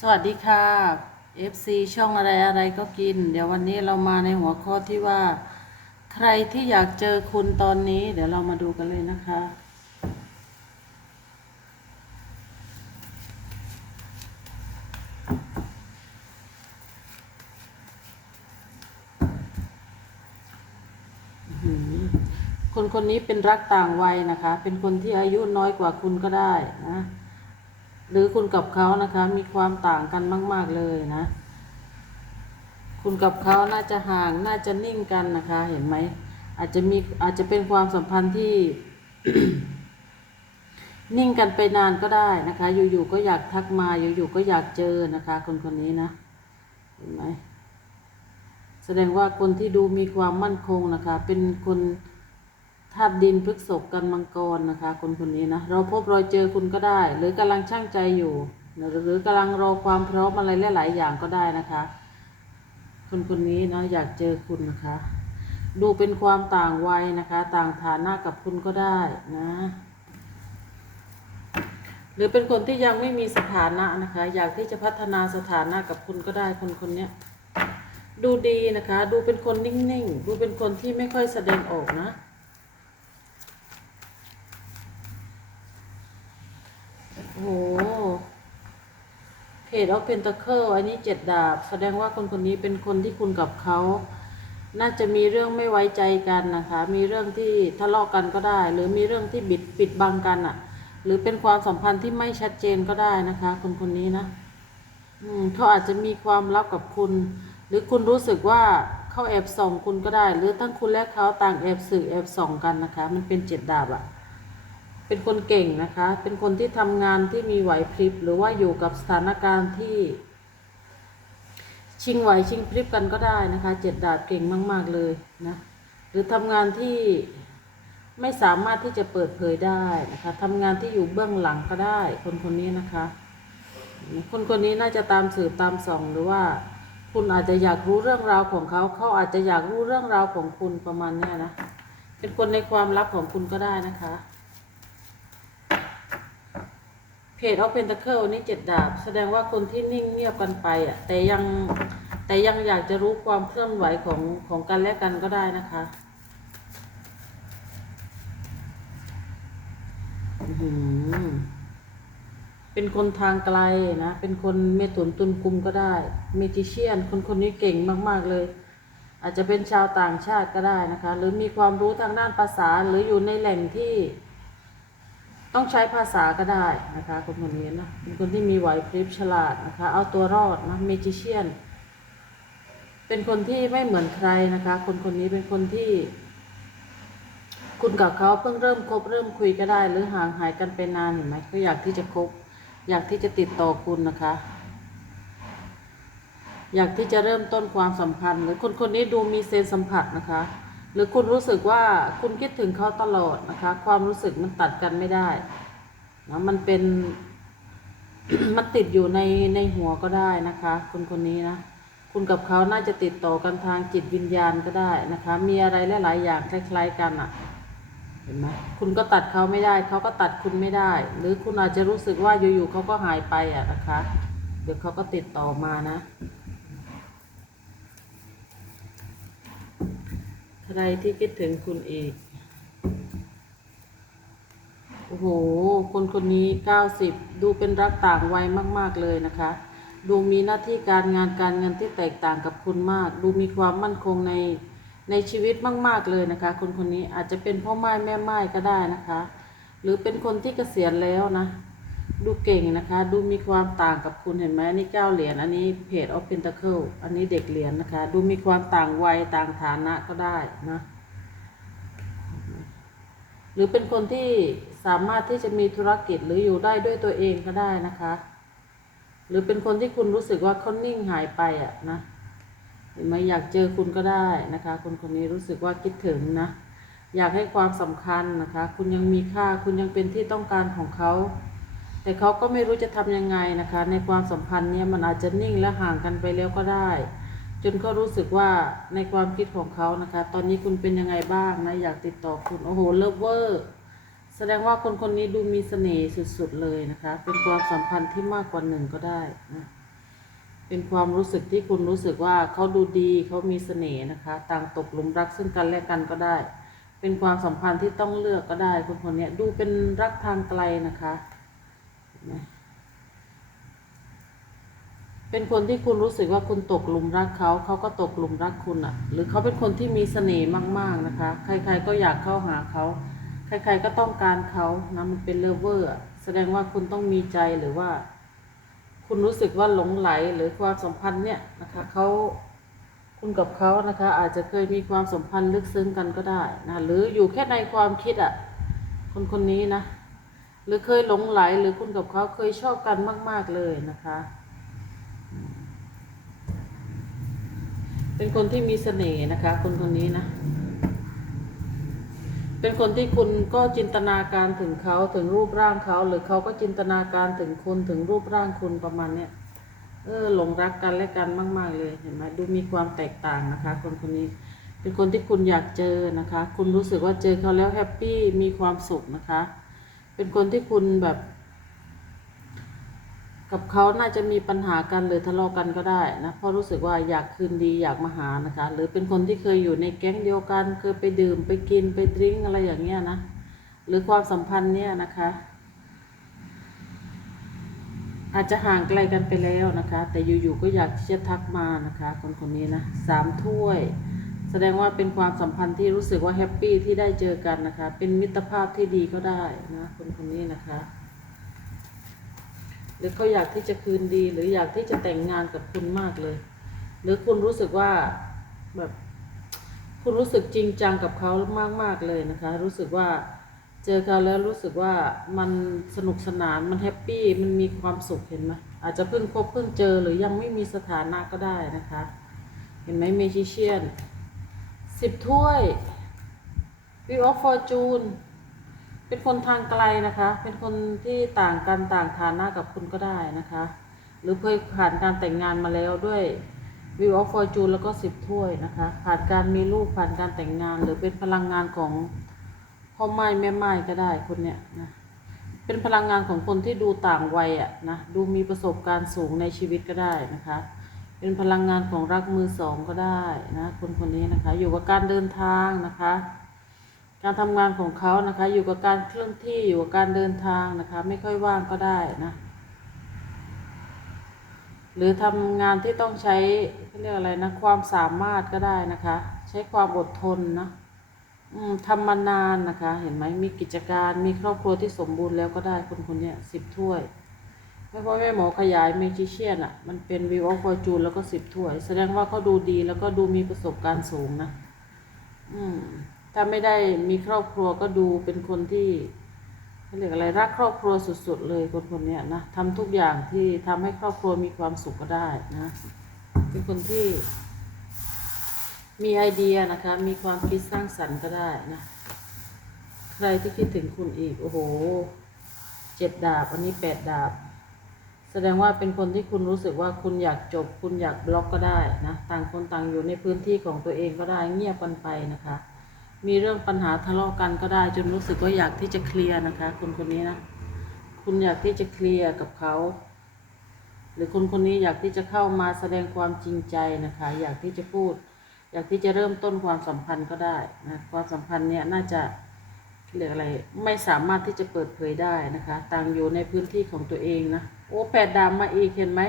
สวัสดีค่ะ FC ช่องอะไรอะไรก็กิน เดี๋ยววันนี้เรามาในหัวข้อที่ว่า ใครที่อยากเจอคุณตอนนี้ เดี๋ยวเรามาดูกันเลยนะคะ คนคนนี้เป็นรักต่างวัยนะคะ เป็นคนที่อายุน้อยกว่าคุณก็ได้นะ หรือคุณกับเขานะคะมีความต่างกันมาก ๆเลยนะ คุณกับเขาน่าจะห่างน่าจะนิ่งกันนะคะเห็นไหมอาจจะมีอาจจะเป็นความสัมพันธ์ที่ นิ่งกันไปนานก็ได้นะคะ อยู่ๆก็อยากทักมาอยู่ๆก็อยากเจอนะคะ คนคนนี้นะเห็นไหมแสดงว่าคนที่ดูมีความมั่นคงนะคะ เป็นคน ธาตุดินพฤกษบกันมังกรนะคะ คนคนนี้นะเราพบรอยเจอคุณก็ได้ หรือกำลังช่างใจอยู่หรือหรือกำลังรอความพร้อมอะไรหลาย ๆ อย่างก็ได้นะคะ คนคนนี้นะอยากเจอคุณนะคะ ดูเป็นความต่างวัยนะคะ ต่างฐานะกับคุณก็ได้นะ หรือเป็นคนที่ยังไม่มีสถานะนะคะ อยากที่จะพัฒนาสถานะกับคุณก็ได้คนคนนี้ดูดีนะคะ ดูเป็นคนนิ่ง ๆ ดูเป็นคนที่ไม่ค่อยแสดงออกนะ โอ้โห เพจออฟเพนต c เคิลอันนี้เจ็ดดาบ แสดงว่าคนคนนี้เป็นคนที่คุณกับเขา น่าจะมีเรื่องไม่ไว้ใจกันนะคะ มีเรื่องที่ทะเลาะกันก็ได้ หรือมีเรื่องที่บิดปิดบังกันอะ่ะ หรือเป็นความสัมพันธ์ที่ไม่ชัดเจนก็ได้นะคะ คนคนนี้นะอืมเขาอาจจะมีความลับกับคุณ หรือคุณรู้สึกว่าเขาแอบส่องคุณก็ได้ หรือทั้งคุณและเขาต่างแอบสื่อแอบส่องกันนะคะ มันเป็นเจ็ดดาบอะ เป็นคนเก่งนะคะ เป็นคนที่ทำงานที่มีไหวพริบ หรือว่าอยู่กับสถานการณ์ที่ ชิงไหวชิงพริบกันก็ได้นะคะ เจ็ดดาบเก่งมาก ๆเลยนะ หรือทำงานที่ไม่สามารถที่จะเปิดเผยได้นะคะทำงานที่อยู่เบื้องหลังก็ได้ คนคนนี้นะคะ คนคนนี้น่าจะตามสืบตามส่องหรือว่า คุณอาจจะอยากรู้เรื่องราวของเขา เขาอาจจะอยากรู้เรื่องราวของคุณประมาณนี้นะ เป็นคนในความลับของคุณก็ได้นะคะ เพ จออฟเพนต c เคิลนี่เจ็ดดาบ แสดงว่าคนที่นิ่งเงียบกันไปอะแต่ยังแต่ยังอยากจะรู้ความเคลื่อนไหวของของกันและกันก็ได้นะคะอื้อหือเป็นคนทางไกลนะ เป็นคนเมตุนตุนกุมก็ได้ เมจิเชียน คนคนนี้เก่งมาก ๆ เลย อาจจะเป็นชาวต่างชาติก็ได้นะคะ หรือมีความรู้ทางด้านภาษา หรืออยู่ในแหล่งที่ ต้องใช้ภาษาก็ได้นะคะคนคนนี้นะเป็นคนที่มีไหวพริบฉลาดนะคะ เอาตัวรอดนะเมจิเชียน เป็นคนที่ไม่เหมือนใครนะคะ คนคนนี้เป็นคนที่ คุณกับเขาเพิ่งเริ่มคบเริ่มคุยก็ได้ หรือห่างหายกันไปนานเห็นไหมก็อยากที่จะคบ อยากที่จะติดต่อคุณนะคะ อยากที่จะเริ่มต้นความสัมพันธ์ หรือคนคนนี้ดูมีเซนส์สัมผัสนะคะ หรือคุณรู้สึกว่าคุณคิดถึงเขาตลอดนะคะ ความรู้สึกมันตัดกันไม่ได้นะมันเป็น มันติดอยู่ในในหัวก็ได้นะคะคนคนนี้นะคุณกับเขาน่าจะติดต่อกันทางจิตวิญญาณก็ได้นะคะ มีอะไรหลาย ๆ อย่างคล้าย ๆ กันอะ่ะเห็นไหมคุณก็ตัดเขาไม่ได้ เขาก็ตัดคุณไม่ได้ หรือคุณอาจจะรู้สึกว่าอยู่ ๆเขาก็หายไปอะนะคะ เดี๋ยวเขาก็ติดต่อมานะ ใครที่คิดถึงคุณเอกโอ้โห คนคนนี้เก้าสิบดูเป็นรักต่างวัยมาก ๆ เลยนะคะ ดูมีหน้าที่การงานการเงินที่แตกต่างกับคุณมาก ดูมีความมั่นคงในในชีวิตมาก ๆ เลยนะคะ คนคนนี้อาจจะเป็นพ่อไม้แม่ไม้ก็ได้นะคะ หรือเป็นคนที่เกษียณแล้วนะ ดูเก่งนะคะ ดูมีความต่างกับคุณเห็นไหมอันนี้เก้าเหรียญอันนี้เพจออฟเพนต c เคิลอันนี้เด็กเหรียญนะคะ ดูมีความต่างวัยต่างฐานะก็ได้นะ หรือเป็นคนที่สามารถที่จะมีธุรกิจหรืออยู่ได้ด้วยตัวเองก็ได้นะคะ หรือเป็นคนที่คุณรู้สึกว่าเขานิ่งหายไปอะนะหรือไม่อยากเจอคุณก็ได้นะคะ คนคนนี้รู้สึกว่าคิดถึงนะ อยากให้ความสำคัญนะคะ คุณยังมีค่าคุณยังเป็นที่ต้องการของเขา แต่เขาก็ไม่รู้จะทำยังไงนะคะ ในความสัมพันธ์เนี้ยมันอาจจะนิ่งและห่างกันไปแล้วก็ได้ จนเขารู้สึกว่าในความคิดของเขานะคะ ตอนนี้คุณเป็นยังไงบ้างนะอยากติดต่อคุณโอ้โหเลิฟเวอร์แสดงว่าคนคนนี้ดูมีเสน่ห์สุดๆเลยนะคะ เป็นความสัมพันธ์ที่มากกว่าหนึ่งก็ได้นะเป็นความรู้สึกที่คุณรู้สึกว่าเขาดูดีเขามีเสน่ห์นะคะ ต่างตกหลุมรักซึ่งกันและกันก็ได้ เป็นความสัมพันธ์ที่ต้องเลือกก็ได้ คนคนนี้ดูเป็นรักทางไกลนะคะ นไหมเป็นคนที่คุณรู้สึกว่าคุณตกหลุมรักเขาเขาก็ตกหลุมรักคุณอะ่ะ หรือเขาเป็นคนที่มีเสน่ห์มาก ๆนะคะ ใคร ๆ ก็อยากเข้าหาเขาใคร ๆ ก็ต้องการเขานะมันเป็นเลเวอร์แสดงว่าคุณต้องมีใจหรือว่า คุณรู้สึกว่าหลงไหลหรือความสัมพันธ์เนี่ยนะคะเขาคุณกับเขานะคะ อาจจะเคยมีความสัมพันธ์ลึกซึ้งกันก็ได้นะหรืออยู่แค่ในความคิดอะ่ะ คนคนนี้นะ หรือเคยหลงไหลหรือคุณกับเขาเคยชอบกันมาก ๆเลยนะคะ เป็นคนที่มีเสน่ห์นะคะ คนคนนี้นะ เป็นคนที่คุณก็จินตนาการถึงเขาถึงรูปร่างเขา หรือเขาก็จินตนาการถึงคุณถึงรูปร่างคุณประมาณเนี้ยเออหลงรักกันและกันมาก ๆ เลยเห็นไหมดูมีความแตกต่างนะคะ คนคนนี้เป็นคนที่คุณอยากเจอนะคะ คุณรู้สึกว่าเจอเขาแล้วแฮปปี้มีความสุขนะคะ เป็นคนที่คุณแบบ กับเขาน่าจะมีปัญหากันหรือทะเลาะกันก็ได้นะเพราะรู้สึกว่าอยากคืนดีอยากมาหานะคะ หรือเป็นคนที่เคยอยู่ในแก๊งเดียวกันเคยไปดื่มไปกินไปดริ้งอะไรอย่างเงี้ยนะหรือความสัมพันธ์เนี่ยนะคะ อาจจะห่างไกลกันไปแล้วนะคะ แต่อยู่ๆก็อยากที่จะทักมานะคะ คนคนนี้นะสามถ้วย แสดงว่าเป็นความสัมพันธ์ที่รู้สึกว่าแฮปปี้ที่ได้เจอกันนะคะ เป็นมิตรภาพที่ดีก็ได้นะคนคนนี้นะคะ หรือเขาอยากที่จะคืนดี หรืออยากที่จะแต่งงานกับคุณมากเลย หรือคุณรู้สึกว่าแบบคุณรู้สึกจริงจังกับเขามากๆเลยนะคะ รู้สึกว่าเจอกันแล้วรู้สึกว่ามันสนุกสนานมันแฮปปี้มันมีความสุขเห็นไหมอาจจะเพิ่งพบเพิ่งเจอหรือยังไม่มีสถานะก็ได้นะคะ เห็นไหมเมจิเชียน สิบถ้วยวิวออฟฟอร์จูนเป็นคนทางไกลนะคะ เป็นคนที่ต่างกันต่างฐานะกับคุณก็ได้นะคะ หรือเคยผ่านการแต่งงานมาแล้วด้วยวิวออฟฟอร์จูนแล้วก็สิบถ้วยนะคะ ผ่านการมีลูกผ่านการแต่งงาน หรือเป็นพลังงานของพ่อไม้แม่ไม้ก็ได้คนเนี้ยนะเป็นพลังงานของคนที่ดูต่างวัยอะนะดูมีประสบการณ์สูงในชีวิตก็ได้นะคะ เป็นพลังงานของรักมือสองก็ได้นะคนคนนี้นะคะ อยู่กับการเดินทางนะคะ การทำงานของเขานะคะ อยู่กับการเคลื่อนที่อยู่กับการเดินทางนะคะ ไม่ค่อยว่างก็ได้นะ หรือทำงานที่ต้องใช้เขาเรียกอะไรนะความสามารถก็ได้นะคะ ใช้ความอดทนนะทำมานานนะคะ เห็นไหมมีกิจการมีครอบครัวที่สมบูรณ์แล้วก็ได้คนคนนี้สิบถ้วย ไม่พราะแม่หมอขยายเมจิเชียนอะ มันเป็นวิวออฟฟอร์จูนแล้วก็สิบถ้วย แสดงว่าเขาดูดีแล้วก็ดูมีประสบการณ์สูงนะ อืม ถ้าไม่ได้มีครอบครัวก็ดูเป็นคนที่เรียกอะไรรักครอบครัวสุดๆ เลยคนคนนี้นะทำทุกอย่างที่ทำให้ครอบครัวมีความสุขก็ได้นะ เป็นคนที่มีไอเดียนะคะ มีความคิดสร้างสรรค์ก็ได้นะ ใครที่คิดถึงคุณอีก โอ้โห เจ็ดดาบ อันนี้แปดดาบ แสดงว่าเป็นคนที่คุณรู้สึกว่าคุณอยากจบ คุณอยากบล็อกก็ได้นะต่างคนต่างอยู่ในพื้นที่ของตัวเองก็ได้เงียบกันไปนะคะ มีเรื่องปัญหาทะเลาะกันก็ได้ จนรู้สึกว่าอยากที่จะเคลียร์นะคะ คนคนนี้นะคุณอยากที่จะเคลียร์กับเขา หรือคนคนนี้อยากที่จะเข้ามาแสดงความจริงใจนะคะ อยากที่จะพูด อยากที่จะเริ่มต้นความสัมพันธ์ก็ได้นะความสัมพันธ์เนี่ยน่าจะ เรียกอะไรไม่สามารถที่จะเปิดเผยได้นะคะต่างอยู่ในพื้นที่ของตัวเองนะโอ้แปดดาวมาอีกเห็นไหม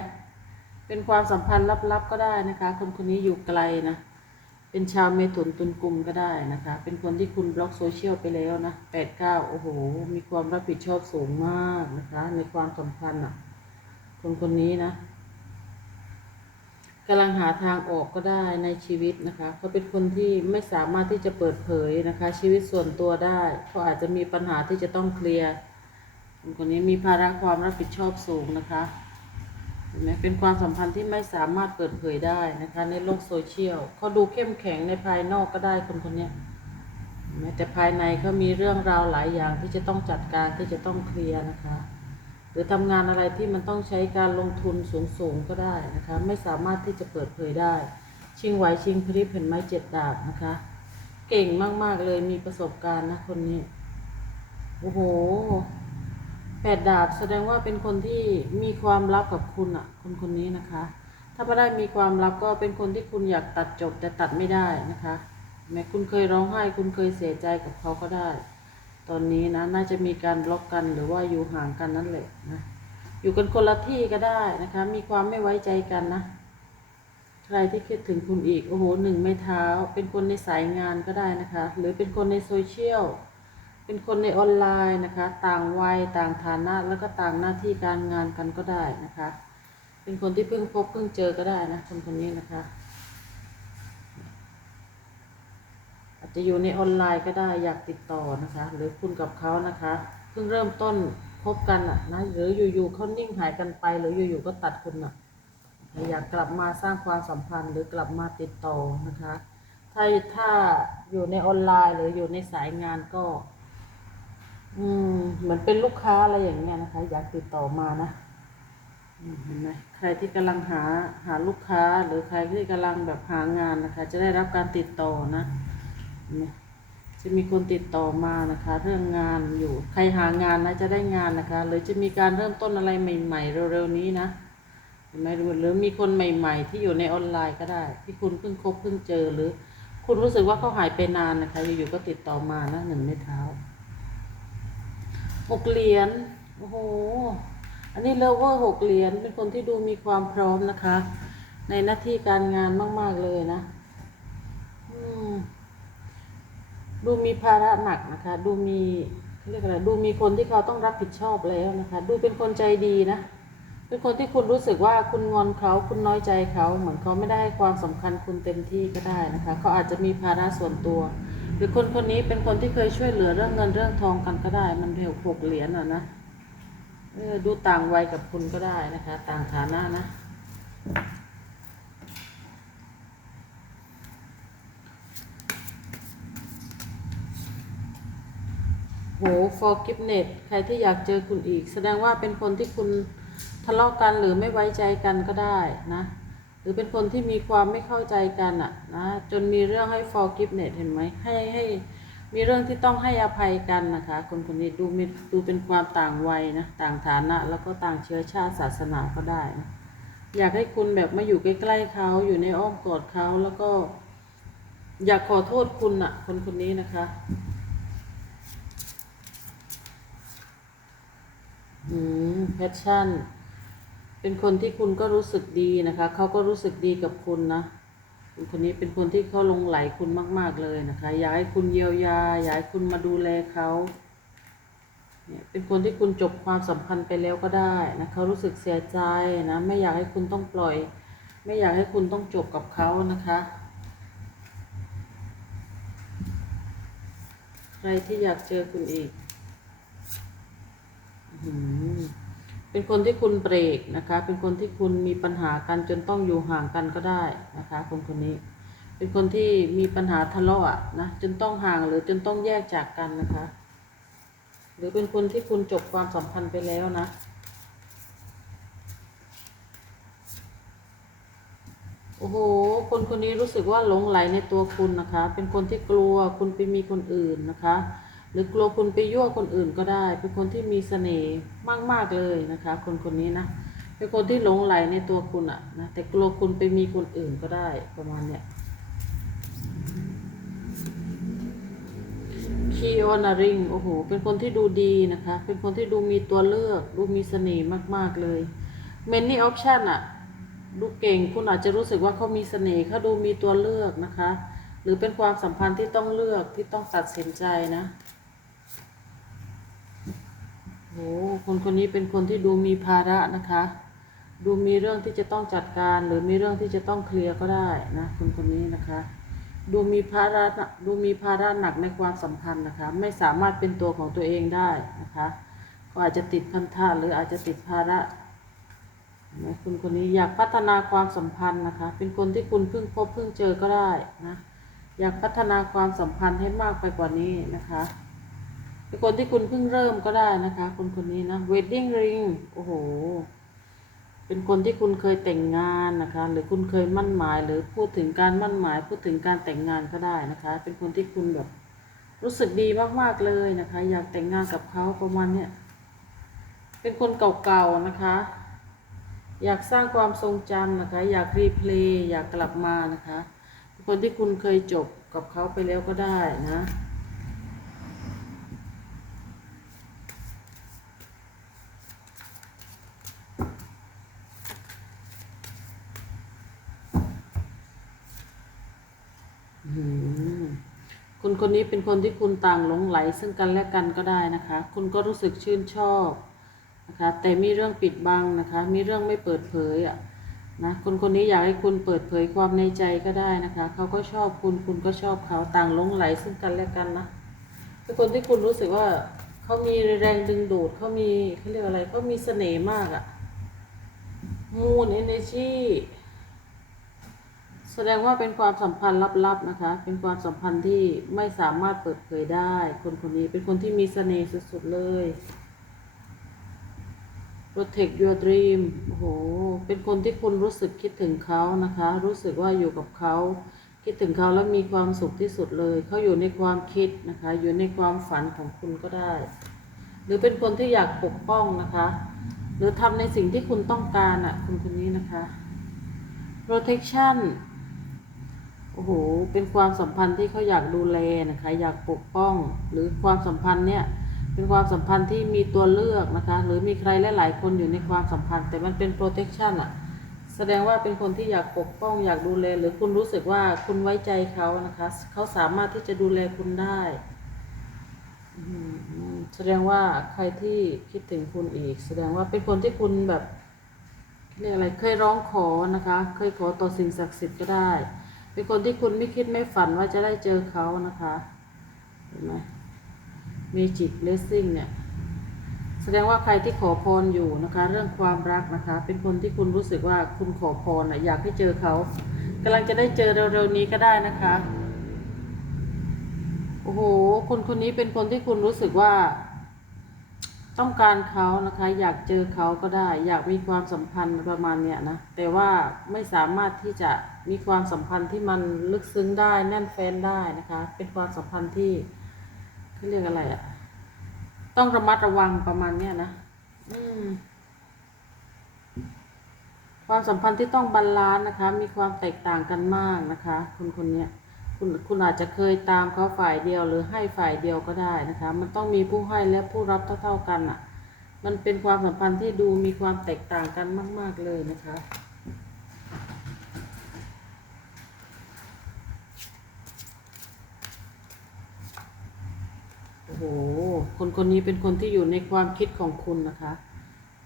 เป็นความสัมพันธ์ลับๆก็ได้นะคะ คนคนนี้อยู่ไกลนะเป็นชาวเมถุนตุลกุมก็ได้นะคะ เป็นคนที่คุณบล็อกโซเชียลไปแล้วนะแปดเก้าโอ้โห มีความรับผิดชอบสูงมากนะคะ ในความสัมพันธ์อะ คนคนนี้นะ กำลังหาทางออกก็ได้ในชีวิตนะคะเขาเป็นคนที่ไม่สามารถที่จะเปิดเผยนะคะ ชีวิตส่วนตัวได้เขาอาจจะมีปัญหาที่จะต้องเคลียร์คนคนนี้มีภาระความรับผิดชอบสูงนะคะเห็นไหมเป็นความสัมพันธ์ที่ไม่สามารถเปิดเผยได้นะคะ ในโลกโซเชียลเขาดูเข้มแข็งในภายนอกก็ได้คนคนนี้แต่ภายในเขามีเรื่องราวหลายอย่างที่จะต้องจัดการที่จะต้องเคลียร์นะคะ รือทำงานอะไรที่มันต้องใช้การลงทุนสูงๆก็ได้นะคะ ไม่สามารถที่จะเปิดเผยได้ ชิงไหวชิงพริบเห็นไหมเจ็ดดาบนะคะ เก่งมากๆเลยมีประสบการณ์นะคนนี้ โอ้โหแปดดาบแสดงว่าเป็นคนที่มีความลับกับคุณอะคนคนนี้นะคะ ถ้าไม่ได้มีความรักก็เป็นคนที่คุณอยากตัดจบแต่ตัดไม่ได้นะคะ แม้คุณเคยร้องไห้ คุณเคยเสียใจกับเขาก็ได้ ตอนนี้นะน่าจะมีการบล็อกกันหรือว่าอยู่ห่างกันนั่นแหละนะอยู่กันคนละที่ก็ได้นะคะ มีความไม่ไว้ใจกันนะ ใครที่คิดถึงคุณอีก โอ้โหหนึ่งไม่เท้า เป็นคนในสายงานก็ได้นะคะ หรือเป็นคนในโซเชียลเป็นคนในออนไลน์นะคะ ต่างวัยต่างฐานะแล้วก็ต่างหน้าที่การงานกันก็ได้นะคะ เป็นคนที่เพิ่งพบเพิ่งเจอก็ได้นะคนคนนี้นะคะ อา จะอยู่ในออนไลน์ก็ได้อยากติดต่อนะคะ หรือคุณกับเขานะคะเพิ่งเริ่มต้นพบกันอะนะหรืออยู่ๆเขานิ่งหายกันไป หรืออยู่ๆก็ตัดคุณอะอยากกลับมาสร้างความสัมพันธ์หรือกลับมาติดต่อนะคะ ถ้าถ้าอยู่ในออนไลน์หรืออยู่ในสายงานก็ อืมเหมือนเป็นลูกค้าอะไรอย่างเงี้ยนะคะ อยากติดต่อมานะอืมเห็นไหมใครที่กำลังหาหาลูกค้า หรือใครที่กำลังแบบหางานนะคะ จะได้รับการติดต่อนะ นไหมจะมีคนติดต่อมานะคะ เรื่องงานอยู่ใครหางานนะจะได้งานนะคะ หรือจะมีการเริ่มต้นอะไรใหม่ ๆ เร็วๆนี้นะเห็นไหมหรือหรือมีคนใหม่ ๆ ที่อยู่ในออนไลน์ก็ได้ ที่คุณเพิ่งคบเพิ่งเจอหรือ คุณรู้สึกว่าเขาหายไปนานนะคะ อยู่ๆก็ติดต่อมานะหนึ่งไม่เท้าหกเหรียญโอ้โหอันนี้เลเวอร์หกเหรียญเป็นคนที่ดูมีความพร้อมนะคะ ในหน้าที่การงานมาก ๆเลยนะ อืม ดูมีภาระหนักนะคะ ดูมีเรียกอะไรดูมีคนที่เขาต้องรับผิดชอบแล้วนะคะ ดูเป็นคนใจดีนะ เป็นคนที่คุณรู้สึกว่าคุณงอนเขาคุณน้อยใจเขา เหมือนเขาไม่ได้ให้ความสำคัญคุณเต็มที่ก็ได้นะคะ เขาอาจจะมีภาระส่วนตัว หรือคนคนนี้เป็นคนที่เคยช่วยเหลือเรื่องเงินเรื่องทองกันก็ได้ มันเหี่ยวหกเหรียญอะนะเออดูต่างวัยกับคุณก็ได้นะคะ ต่างฐานะนะ forgiveness ใครที่อยากเจอคุณอีก แสดงว่าเป็นคนที่คุณทะเลาะกันหรือไม่ไว้ใจกันก็ได้นะ หรือเป็นคนที่มีความไม่เข้าใจกันอะนะจนมีเรื่องให้ forgiveness เห็นไหมให้ให้มีเรื่องที่ต้องให้อภัยกันนะคะ คนคนนี้ดูมีดูเป็นความต่างวัยนะต่างฐานะ แล้วก็ต่างเชื้อชาติศาสนาก็ได้นะอยากให้คุณแบบมาอยู่ใกล้ๆเขาอยู่ในอ้อมกอดเขาแล้วก็ อยากขอโทษคุณอะคนคนนี้นะคะ อืมแพชชั่น เป็นคนที่คุณก็รู้สึกดีนะคะ เขาก็รู้สึกดีกับคุณนะคนนี้เป็นคนที่เขาลงไหลคุณมาก ๆ เลยนะคะ อยากให้คุณเยียวยา อยากให้คุณมาดูแลเขาเนี่ยเป็นคนที่คุณจบความสัมพันธ์ไปแล้วก็ได้นะเขารู้สึกเสียใจนะ ไม่อยากให้คุณต้องปล่อย ไม่อยากให้คุณต้องจบกับเขานะคะ ใครที่อยากเจอคุณอีก เป็นคนที่คุณเบรกนะคะ เป็นคนที่คุณมีปัญหากันจนต้องอยู่ห่างกันก็ได้นะคะ คนคนนี้ เป็นคนที่มีปัญหาทะเลาะอะนะจนต้องห่างหรือจนต้องแยกจากกันนะคะ หรือเป็นคนที่คุณจบความสัมพันธ์ไปแล้วนะโอ้โห คนคนนี้รู้สึกว่าหลงไหลในตัวคุณนะคะ เป็นคนที่กลัวคุณไปมีคนอื่นนะคะ หรือกลัวคุณไปยั่วคนอื่นก็ได้ เป็นคนที่มีเสน่ห์มากๆเลยนะคะ คนคนนี้นะเป็นคนที่หลงไหลในตัวคุณอะนะแต่กลัวคุณไปมีคนอื่นก็ได้ประมาณเนี้ยคีโอนาริงโอ้โหเป็นคนที่ดูดีนะคะ เป็นคนที่ดูมีตัวเลือก ดูมีเสน่ห์มากๆเลย many option อะดูเก่งคุณอาจจะรู้สึกว่าเขามีเสน่ห์เขาดูมีตัวเลือกนะคะ หรือเป็นความสัมพันธ์ที่ต้องเลือกที่ต้องตัดสินใจนะ โอ้คนคนนี้เป็นคนที่ดูมีภาระนะคะ ดูมีเรื่องที่จะต้องจัดการ หรือมีเรื่องที่จะต้องเคลียร์ก็ได้นะคนคนนี้นะคะ ดูมีภาระดูมีภาระหนักในความสัมพันธ์นะคะ ไม่สามารถเป็นตัวของตัวเองได้นะคะก็อาจจะติดพันธะหรืออาจจะติดภาระนะคุณคนนี้อยากพัฒนาความสัมพันธ์นะคะ เป็นคนที่คุณเพิ่งพบเพิ่งเจอก็ได้นะ อยากพัฒนาความสัมพันธ์ให้มากไปกว่านี้นะคะ เป็นคนที่คุณเพิ่งเริ่มก็ได้นะคะ คนคนนี้นะ wedding ring โอ้โห เป็นคนที่คุณเคยแต่งงานนะคะ หรือคุณเคยมั่นหมาย หรือพูดถึงการมั่นหมาย พูดถึงการแต่งงานก็ได้นะคะ เป็นคนที่คุณแบบรู้สึกดีมากๆเลยนะคะ อยากแต่งงานกับเขาประมาณเนี้ยเป็นคนเก่าๆนะคะ อยากสร้างความทรงจำนะคะ อยากรีเพลย์อยากกลับมานะคะ คนที่คุณเคยจบกับเขาไปแล้วก็ได้นะ อืม คุณคนนี้เป็นคนที่คุณต่างหลงไหลซึ่งกันและกันก็ได้นะคะ คุณก็รู้สึกชื่นชอบนะคะ แต่มีเรื่องปิดบังนะคะ มีเรื่องไม่เปิดเผยอะนะคนคนนี้อยากให้คุณเปิดเผยความในใจก็ได้นะคะ เขาก็ชอบคุณ คุณก็ชอบเขาต่างหลงไหลซึ่งกันและกันนะเป็นคนที่คุณรู้สึกว่าเขามีแรงดึงดูดเขามีเขาเรียกอะไรเขามีเสน่ห์มากอะมูนเอเนจี แสดงว่าเป็นความสัมพันธ์ลับๆนะคะ เป็นความสัมพันธ์ที่ไม่สามารถเปิดเผยได้ คนคนนี้เป็นคนที่มีเสน่ห์สุดๆเลย protect your dream โอ้โห เป็นคนที่คุณรู้สึกคิดถึงเขานะคะ รู้สึกว่าอยู่กับเขา คิดถึงเขาแล้วมีความสุขที่สุดเลย เขาอยู่ในความคิดนะคะ อยู่ในความฝันของคุณก็ได้ หรือเป็นคนที่อยากปกป้องนะคะ หรือทำในสิ่งที่คุณต้องการอะคนคนนี้นะคะ protection โอ้โห เป็นความสัมพันธ์ที่เขาอยากดูแลนะคะ อยากปกป้อง หรือความสัมพันธ์เนี่ย เป็นความสัมพันธ์ที่มีตัวเลือกนะคะ หรือมีใครหลายๆคนอยู่ในความสัมพันธ์ แต่มันเป็น protection อะแสดงว่าเป็นคนที่อยากปกป้อง อยากดูแล หรือคุณรู้สึกว่าคุณไว้ใจเขานะคะ เขาสามารถที่จะดูแลคุณได้แสดงว่าใครที่คิดถึงคุณอีก แสดงว่าเป็นคนที่คุณแบบเรียกอะไรเคยร้องขอนะคะ เคยขอต่อสิ่งศักดิ์สิทธิ์ก็ได้ เป็นคนที่คุณไม่คิดไม่ฝันว่าจะได้เจอเขานะคะ เห็นไหม Magic Blessing เนี่ย แสดงว่าใครที่ขอพรอยู่นะคะ เรื่องความรักนะคะ เป็นคนที่คุณรู้สึกว่าคุณขอพรนะอยากให้เจอเขากำลังจะได้เจอเร็วๆนี้ก็ได้นะคะ โอ้โห คนคนนี้เป็นคนที่คุณรู้สึกว่า ต้องการเขานะคะ อยากเจอเขาก็ได้ อยากมีความสัมพันธ์ประมาณเนี้ยนะ แต่ว่าไม่สามารถที่จะมีความสัมพันธ์ที่มันลึกซึ้งได้แน่นแฟ้นได้นะคะ เป็นความสัมพันธ์ที่เขาเรียกอะไรอะต้องระมัดระวังประมาณเนี้ยนะ อืมความสัมพันธ์ที่ต้องบาลานซ์นะคะ มีความแตกต่างกันมากนะคะ คนคนเนี้ย คุณคุณอาจจะเคยตามเขาฝ่ายเดียวหรือให้ฝ่ายเดียวก็ได้นะคะ มันต้องมีผู้ให้และผู้รับเท่า ๆกันอะ มันเป็นความสัมพันธ์ที่ดูมีความแตกต่างกันมาก ๆเลยนะคะโอ้โหคนคนนี้เป็นคนที่อยู่ในความคิดของคุณนะคะ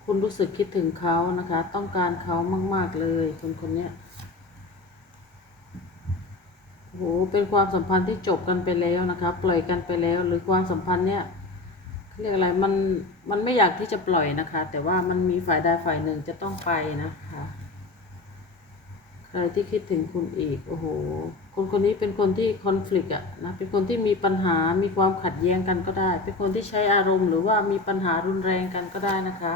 คุณรู้สึกคิดถึงเขานะคะ ต้องการเขามาก ๆเลย คนคนนี้ โหเป็นความสัมพันธ์ที่จบกันไปแล้วนะคะปล่อยกันไปแล้ว หรือความสัมพันธ์เนี่ยเรียกอะไรมันมันไม่อยากที่จะปล่อยนะคะ แต่ว่ามันมีฝ่ายใดฝ่ายหนึ่งจะต้องไปนะคะใครที่คิดถึงคุณอีกโอ้โห คนคนนี้เป็นคนที่คอน FLICT อะนะเป็นคนที่มีปัญหามีความขัดแย้งกันก็ได้ เป็นคนที่ใช้อารมณ์ หรือว่ามีปัญหารุนแรงกันก็ได้นะคะ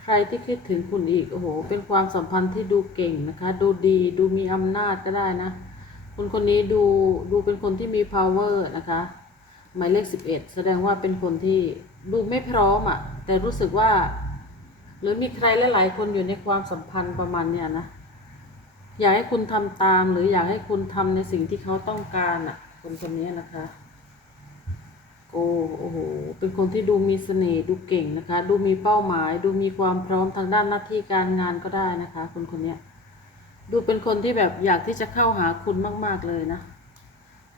ใค รที่คิดถึงคุณอีกโอ้โห เป็นความสัมพันธ์ที่ดูเก่งนะคะ ดูดีดูมีอำนาจก็ได้นะ คนคนนี้ดูดูเป็นคนที่มี power นะคะ หมายเลขสิบเอ็ดแสดงว่าเป็นคนที่ดูไม่พร้อมอะ่ะ แต่รู้สึกว่า หรือมีใครหลาย ๆ คนอยู่ในความสัมพันธ์ประมาณเนี้ยนะ อยากให้คุณทำตามหรืออยากให้คุณทำในสิ่งที่เขาต้องการอะ่ะ คนคนนี้นะคะ โอ้โอ้โห เป็นคนที่ดูมีเสน่ห์ดูเก่งนะคะ ดูมีเป้าหมาย ดูมีความพร้อมทางด้านหน้าที่การงานก็ได้นะคะ คนคนนี้ดูเป็นคนที่แบบอยากที่จะเข้าหาคุณมาก ๆเลยนะ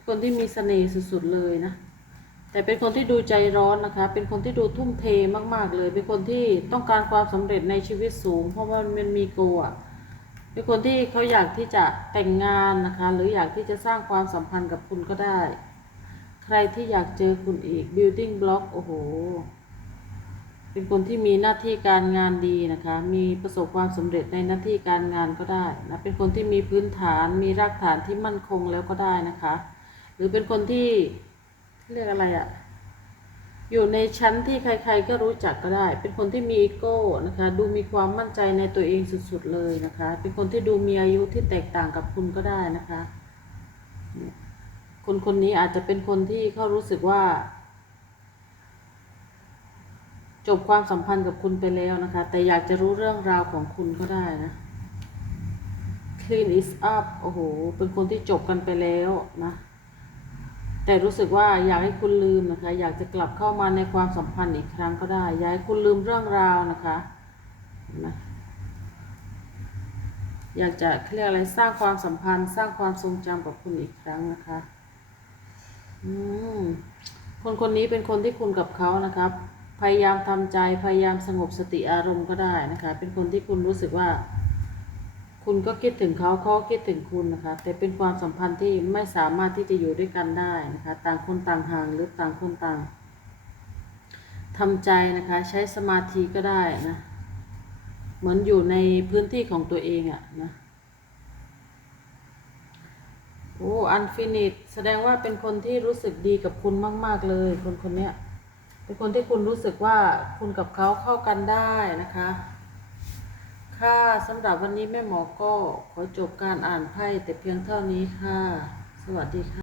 คนที่มีเสน่ห์สุดๆเลยนะ แต่เป็นคนที่ดูใจร้อนนะคะ เป็นคนที่ดูทุ่มเทมาก ๆเลย เป็นคนที่ต้องการความสำเร็จในชีวิตสูง เพราะว่ามันมีโกะเป็นคนที่เขาอยากที่จะแต่งงานนะคะ หรืออยากที่จะสร้างความสัมพันธ์กับคุณก็ได้ ใครที่อยากเจอคุณอีก building block โอ้โห เป็นคนที่มีหน้าที่การงานดีนะคะ มีประสบความสำเร็จในหน้าที่การงานก็ได้นะ เป็นคนที่มีพื้นฐาน มีรากฐานที่มั่นคงแล้วก็ได้นะคะ หรือเป็นคนที่เรียกอะไรอะอยู่ในชั้นที่ใครๆก็รู้จักก็ได้ เป็นคนที่มีอีโก้นะคะ ดูมีความมั่นใจในตัวเองสุดๆเลยนะคะ เป็นคนที่ดูมีอายุที่แตกต่างกับคุณก็ได้นะคะ คนคนนี้อาจจะเป็นคนที่เขารู้สึกว่า จบความสัมพันธ์กับคุณไปแล้วนะคะ แต่อยากจะรู้เรื่องราวของคุณก็ได้นะ clean is up โอ้โห เป็นคนที่จบกันไปแล้วนะ แต่รู้สึกว่าอยากให้คุณลืมนะคะ อยากจะกลับเข้ามาในความสัมพันธ์อีกครั้งก็ได้ อยากให้คุณลืมเรื่องราวนะคะนะอยากจะเรียกอะไรสร้างความสัมพันธ์ สร้างความทรงจำกับคุณอีกครั้งนะคะ อืมคนคนนี้เป็นคนที่คุณกับเขานะครับ พยายามทำใจพยายามสงบสติอารมณ์ก็ได้นะคะ เป็นคนที่คุณรู้สึกว่า คุณก็คิดถึงเขาเขาคิดถึงคุณนะคะ แต่เป็นความสัมพันธ์ที่ไม่สามารถที่จะอยู่ด้วยกันได้นะคะ ต่างคนต่างห่างหรือต่างคนต่างทำใจนะคะ ใช้สมาธิก็ได้นะ เหมือนอยู่ในพื้นที่ของตัวเองอะนะ โอ้อันฟินิตแสดงว่าเป็นคนที่รู้สึกดีกับคุณมาก ๆเลย คนคนเนี้ยเป็นคนที่คุณรู้สึกว่าคุณกับเขาเข้ากันได้นะคะ ค่ะสำหรับวันนี้แม่หมอก็ขอจบการอ่านไพ่แต่เพียงเท่านี้ค่ะ สวัสดีค่ะ